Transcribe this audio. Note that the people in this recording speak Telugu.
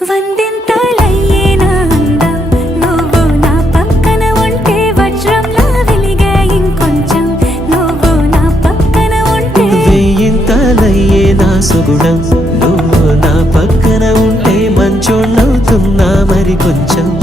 వందింతలయ్యేనా అందం నువ్వు నా పక్కన ఉంటే వజ్రంలా వెలిగే ఇంకొంచెం నువ్వు నా పక్కన ఉంటే వెయ్యింతలయ్యేనా సుగుణం నువ్వు నా పక్కన ఉంటే మంచోణ్ణవుతున్నా మరి కొంచెం